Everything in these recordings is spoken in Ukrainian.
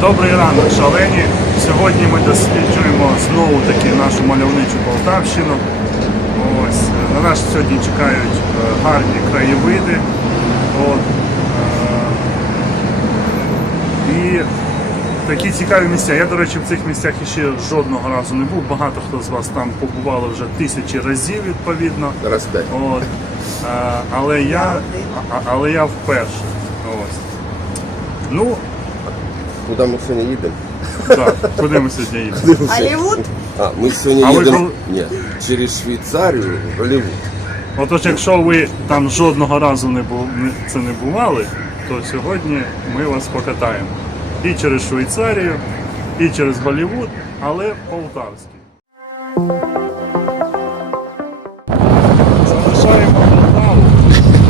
Добрий ранок, шалені. Сьогодні ми досліджуємо знову таки нашу мальовничу Полтавщину. Ось, е, на нас сьогодні чекають е, гарні краєвиди. От, е, і такі цікаві місця. Я, до речі, в цих місцях ще жодного разу не був. Багато хто з вас там побували вже тисячі разів відповідно. Раз. От. Але, я, але я вперше. Ось. Ну, Куди ми сьогодні їдемо? так, куди ми сьогодні їдемо? Голливуд? А, ми сьогодні ви їдемо Ні, через Швейцарію в Голлівуд. Отож, якщо ви там жодного разу не бу... не- це не бували, то сьогодні ми вас покатаємо і через Швейцарію, і через Голлівуд, але полтавський. Залишаємо Полтаву.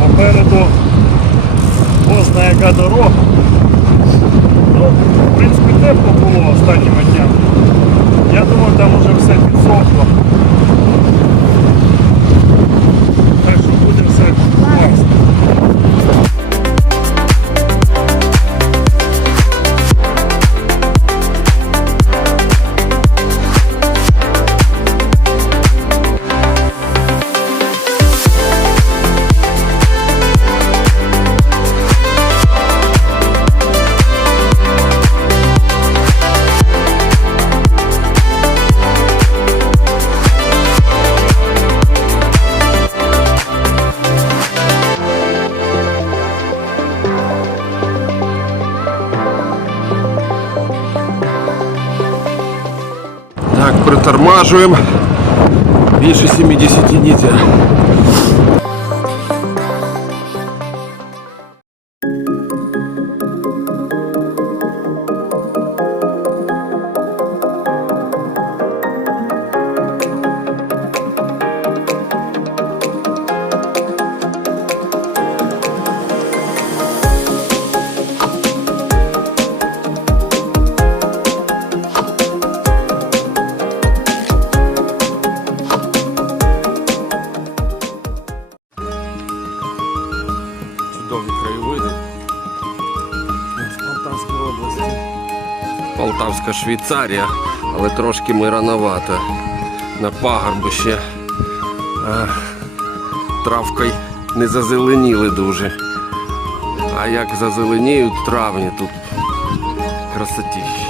Попереду позна яка дорога. В принципі, тепло було останніми днями. Я думаю, там уже все підсохло. Так, Меньше 70 нітя. З Полтавської області. Полтавська Швейцарія, але трошки ми рановато. На пагорбище. А, травкою не зазеленіли дуже. А як зазеленіють травні тут красотіще.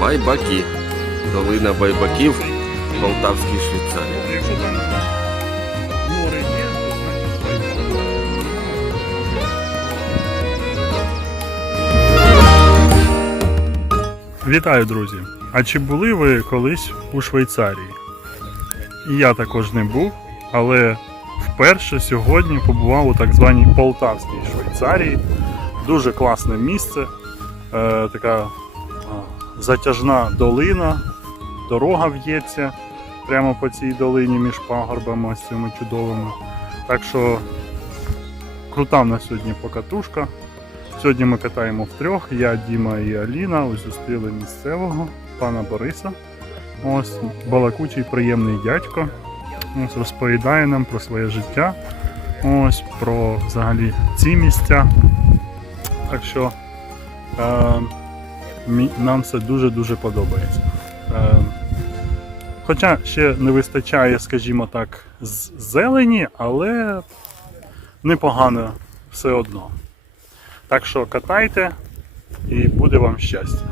Байбаки. Долина байбаків в Полтавській Швейцарії. Вітаю, друзі! А чи були ви колись у Швейцарії? І я також не був, але вперше сьогодні побував у так званій Полтавській Швейцарії. Дуже класне місце, е, така затяжна долина, дорога в'ється прямо по цій долині між пагорбами ось цими чудовими. Так що крута в нас сьогодні покатушка. Сьогодні ми катаємо втрьох. Я, Діма і Аліна. Ось зустріли місцевого пана Бориса. Ось балакучий приємний дядько. Ось розповідає нам про своє життя. Ось про взагалі ці місця. Так що е, нам це дуже-дуже подобається. Е, Хоча ще не вистачає, скажімо так, зелені, але непогано все одно. Так що катайте і буде вам щастя.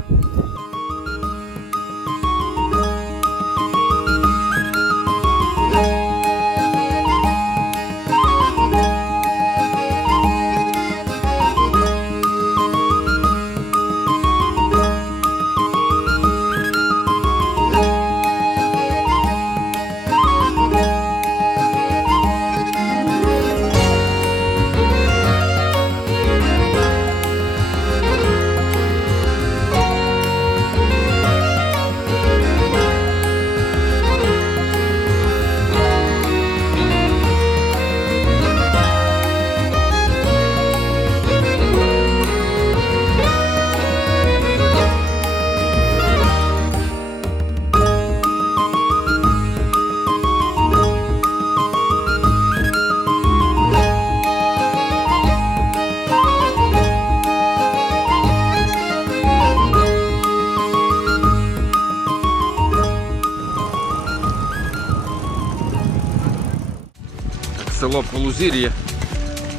Село Полузір'я.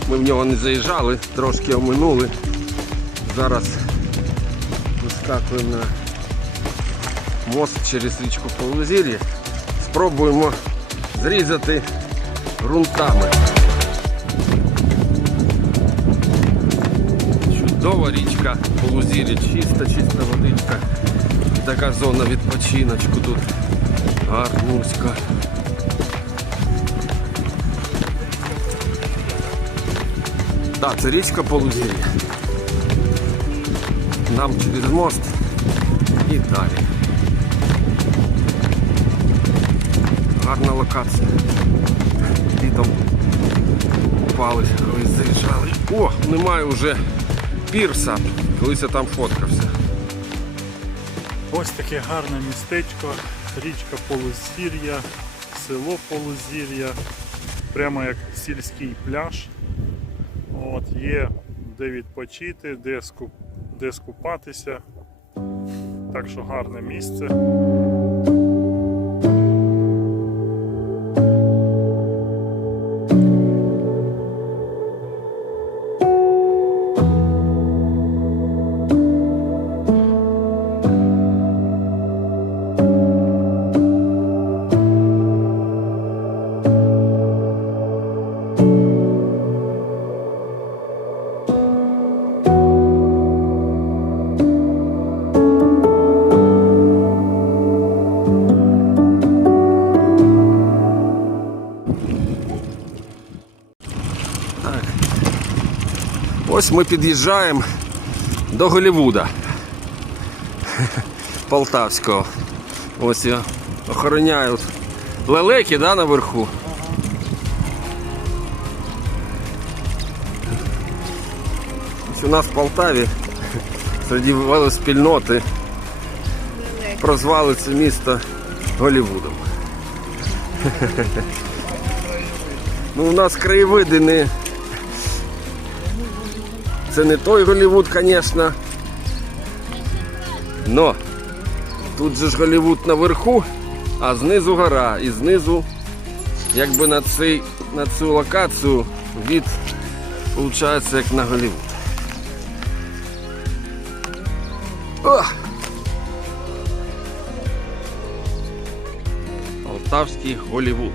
Ми в нього не заїжджали, трошки оминули. Зараз вискакуємо на мост через річку Полузір'я. Спробуємо зрізати ґрунтами. Чудова річка Полузір'я, чиста, чиста водичка. Така зона відпочиночку тут гарнуська. Так, це річка Полузір'я. Нам через мост і далі. Гарна локація. Літом купались, колись заїжджали. О, немає вже пірса. Колись я там фоткався. Ось таке гарне містечко, річка Полузір'я, село Полузір'я, прямо як сільський пляж. От, є де відпочити, де, скуп, де скупатися. Так що гарне місце. Ось ми під'їжджаємо до Голівуда Полтавського. Ось я охороняють лелеки да, наверху. Ось у нас в Полтаві серед велоспільноти прозвали це місто Голівудом. Ну, у нас краєвиди не це не той Голівуд, звісно. Но тут же ж Голівуд наверху, а знизу гора. І знизу, якби на, цей, на цю локацію від виходить як на Голівуд. О! Полтавський Голівуд.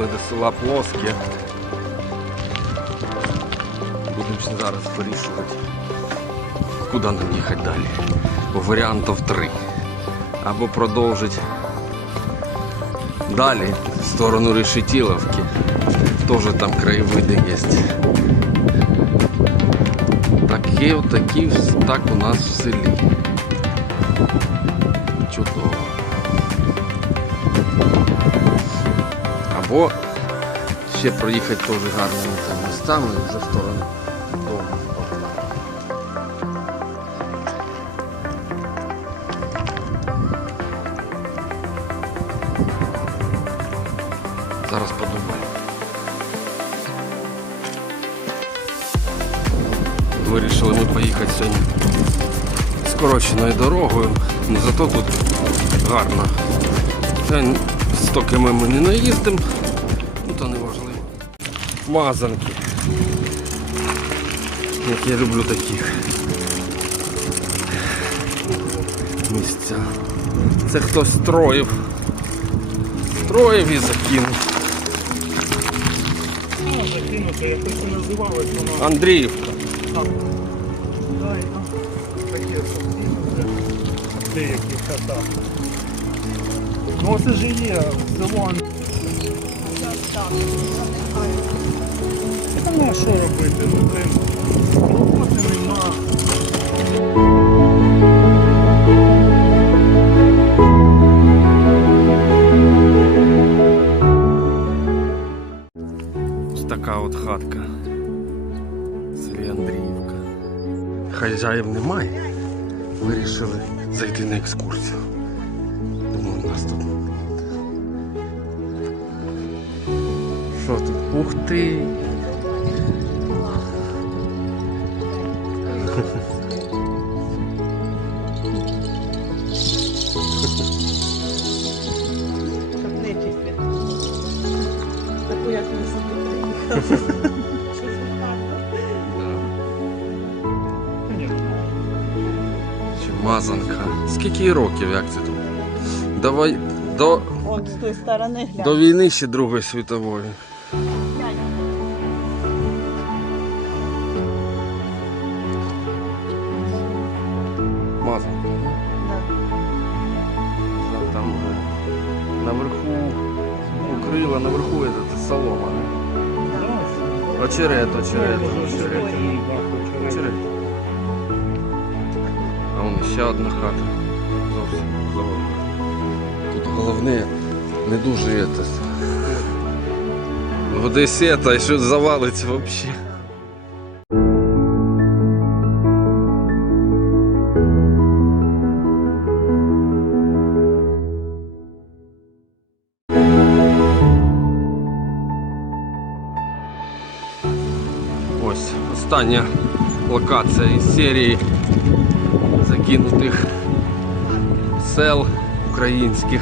Так, доїхали до села Плоске. Будемо зараз вирішувати, куди нам їхати далі. Бо варіантів три. Або продовжити далі в сторону Решетіловки. Теж там краєвиди є. Такі, такі, так у нас в селі. Чудово. Або ще проїхати теж гарними там містами вже в сторону. Зараз подумаю. Вирішили ми поїхати сьогодні скороченою дорогою, але зато тут гарно. 100 ми не наїздимо, ну то не важливо. Мазанки. Як я люблю таких. місця. Це хтось строїв. Строїв і закинув. Ну, закинути, як це називалось, воно. Андріївка. Да, і там таке закинуте. Деякі хата. Ну це ж і є село. Ан- Та ну а що робити? Ну, блин, роботи нема. Ось така от хатка. Селі Андріївка. Хазяїв немає. Вирішили зайти на екскурсію. Що тут? Ух ти! Таку як. Мазанка. Скільки років, як це тут? Давай до, От з тої сторони глянь. до війни ще Другої світової. Мазанка. За- Там е, наверху укрила, наверху это, солома. Очерет, очерет, очерет. Очерет. А вон ще одна хата. Головне не дуже это. В Одесі що завалиться взагалі. Ось остання локація із серії закинутих сел українських.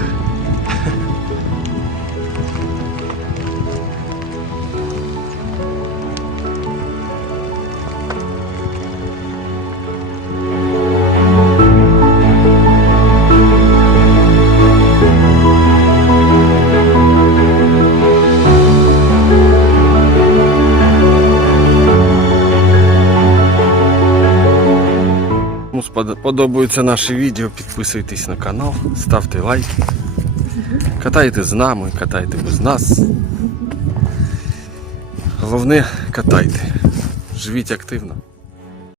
Подобаються наші відео, підписуйтесь на канал, ставте лайки. Катайте з нами, катайте без нас. Головне катайте. Живіть активно.